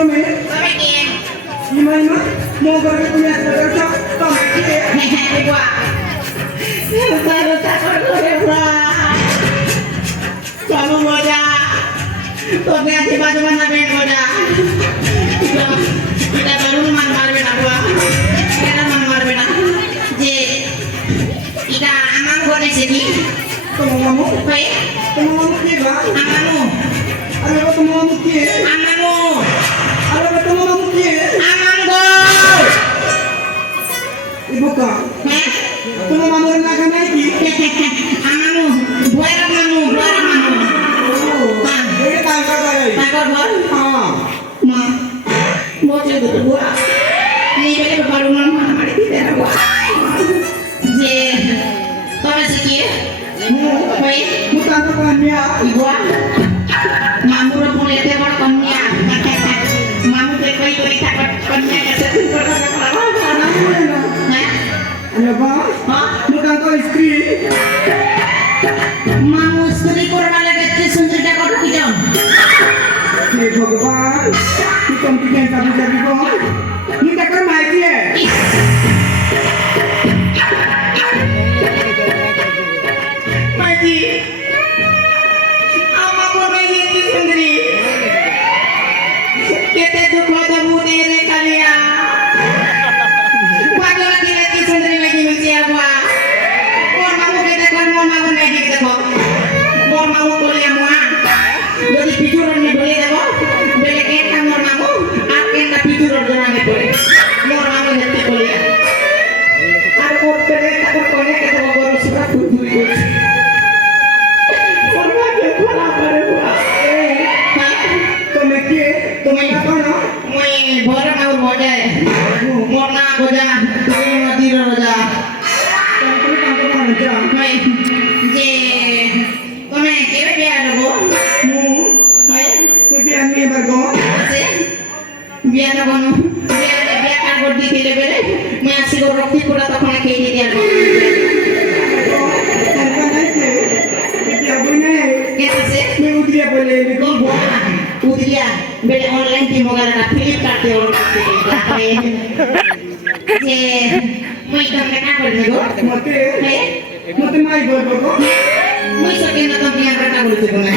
তুমি কে ইমাইমা মোগরে তুমি আসতে করছো তুমি কে বাবা বাবা চাকর করে বাবু মজা তোকে আজ বাজে বানাবে মজা এটা দারুণ মান মারবে না বাবা এটা মান মারবে না যে এটা আমার ঘরে ছিলি তোমার মামু হয়ে তোমার মামু কে বা আমানু আরে বাবা তোমার মামু কে আমানু আরে বাবা তোমার মামু কে আমানগো ইবোকা হ্যাঁ তোমার মামুর লাগা নাই কি আমানু বয়রা মানু হ্যাঁ এটা কাজ করে তারপর বল হ্যাঁ মা বলছে তো বুয়া এই বেলে বাড়ু মা মারি দিতে না বুয়া যে তোমরা শিখিয়ে হয়ে মুতান তো কন্যা বুয়া মামুর বলেতে বড় কন্যা মামু তে কই কই থাকত কন্যা কাছে তুই কথা বলা না বলে না হ্যাঁ আরে বাবা হ্যাঁ মুতান তো স্ত্রী মামু স্ত্রী করবা লাগে কি সুন্দরটা কত কি যাও हे भगवान तू तुमकी कैसा बुझाबी को नी तकर माइकी है माइकी आमा को नहीं की सुंदरी केते दुख होता मुने रे कालिया पागल की सुंदरी लगी मिलती है बुआ और मामू के देखो मोर मामू नहीं की देखो मोर मामू बोले मुआ যদি পিছুর নিয়ে বলে দেব বলে একটা মোর মামু আর একটা পিছুর জনানে পড়ে মোর মামু যেতে বলে আর ওর পেলে তারপর কোনে কত বড় সুরা ফুলফুল করছে মোর মাকে খোলা করে বুয়া তুমি के তুমি না কোন মই বড় মামু বজায় মোর না বজা তুমি নদীর রোজা তুমি কাকে কোন যা মই যে তুমি কেবে বিয়া দেবো মু মই কই বিয়া নিয়ে বাগো আছে বিয়া না বনো বিয়া কাগজ দিতে বেলে মই আসি গো রক্তি পোড়া তখন খেয়ে দিয়ে আর सरका नहीं से क्या बने कैसे मैं उधरिया बोले तो बोला उधरिया बेले ऑनलाइन की मोबाइल का फ्लिपकार्ट पे ऑर्डर करते जे मैं तुमने क्या कर दो मते है मते माई बोल बको मैं सके ना तुम यहाँ रखा बोलते हो ना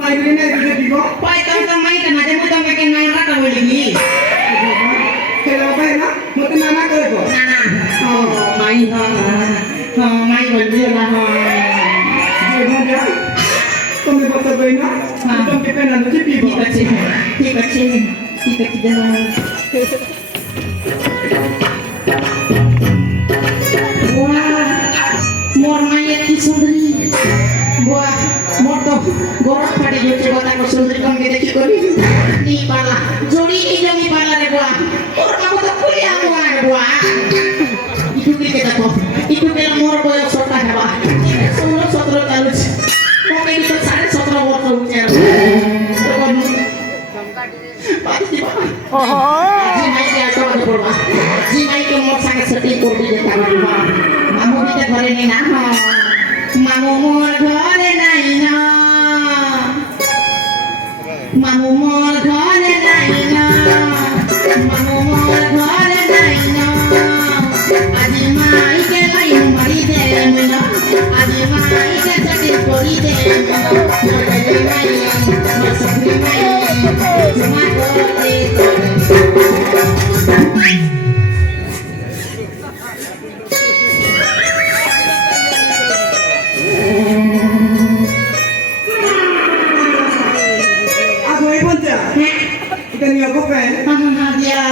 माई ने नहीं दिए दिगो पाई तो मैं करना जब तुम के ना रखा बोलेगी केला भाई ना मते नाना करे को ना ना हां माई हां माई बोल दिया ना हां जे मजा তুমি বলতে বই না তুমি পেনা নতি পিবো ঠিক আছে জানো मोर माये की सुंदरी बुआ मोर तो गोरख फाटी जोचे बता को सुंदरी कम के देखी कोनी नी पाला जोड़ी की जमी पाला रे बुआ और माको तो पुलिया बुआ रे बुआ इटू के देखो इटू के मोर बयो छोटा है बा 16 17 चालू छे मोके भी तो 17.5 वर्ष हो गया तो कोन पाती बा जी माई के आटो में पड़वा जी माई के मोर संगे सेटिंग कर दी देता बा मामू भी तो घरे नहीं ना मामू मोर घरे नहीं ना मामू मोर घरे नहीं ना मामू मोर घरे नहीं ना आजी माई के लाइन मारी दे मिला आजी माई के चटी कोरी दे मिला मोर के माई मोर सखरी माई जुमा कोरी Aku ikut ya. Kita ni aku pen. dia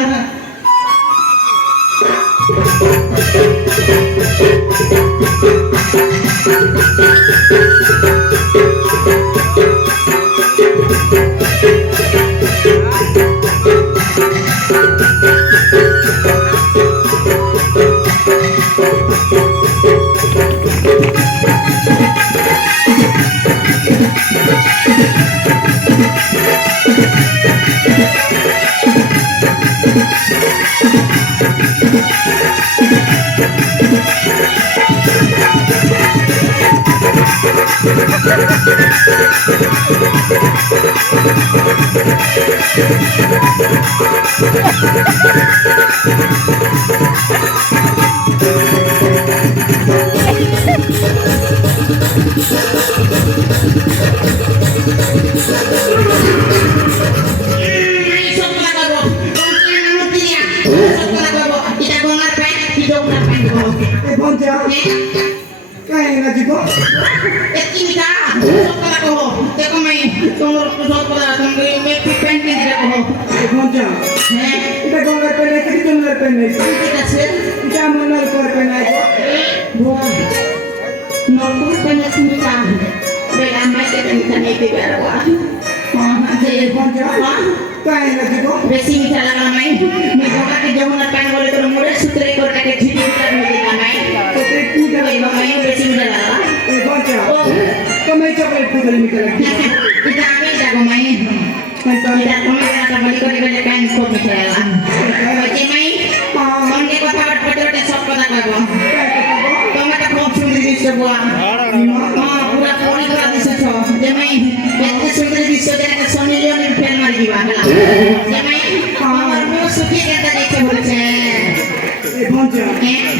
সব কথা কইব কোন নাম দিয়া সব কথা কইব এটা গঙ্গার পাই কি গঙ্গার পাই এ পঞ্চা কাই না জিগো একি মিটা সব কথা কইব দেখো মাই তোমার সব কথা তুমি মেপি পেন্টিং দিলে কইব এ পঞ্চা হ্যাঁ এটা গঙ্গার পেনে কি গঙ্গার পেনে ঠিক আছে এটা মনার পর পেনে buah nonton banyak cerita bela macam cerita ni tiada wah এ পঞ্চা কাই না জিগো বেশি মিঠা লাগা নাই মেঘাকে যেমন কান বলে তোর মোরে সূত্রে করটাকে ঝিটি উঠা মিলে নাই তো তে কি করে এই মাই বেশি মিঠা লাগা এ পঞ্চা তুমি চকলেট পুদলি মিটা লাগি এটা আমি যাবো মাই পঞ্চা এটা তুমি একটা বলি করে বলে কান খুব মিঠা লাগা ওই মাই সঙ্গে কথা বলতে সব কথা কইব তোমার তো খুব সুন্দর দৃশ্য বুয়া পুরা পরি করা দৃশ্য যে মাই এত সুন্দর দৃশ্য দেখে সোনি লিওনের ফেল মারি দিবা হলা যে মাই আমার মুখ শুকিয়ে গেছে দেখতে বলেছে এ পঞ্চা হ্যাঁ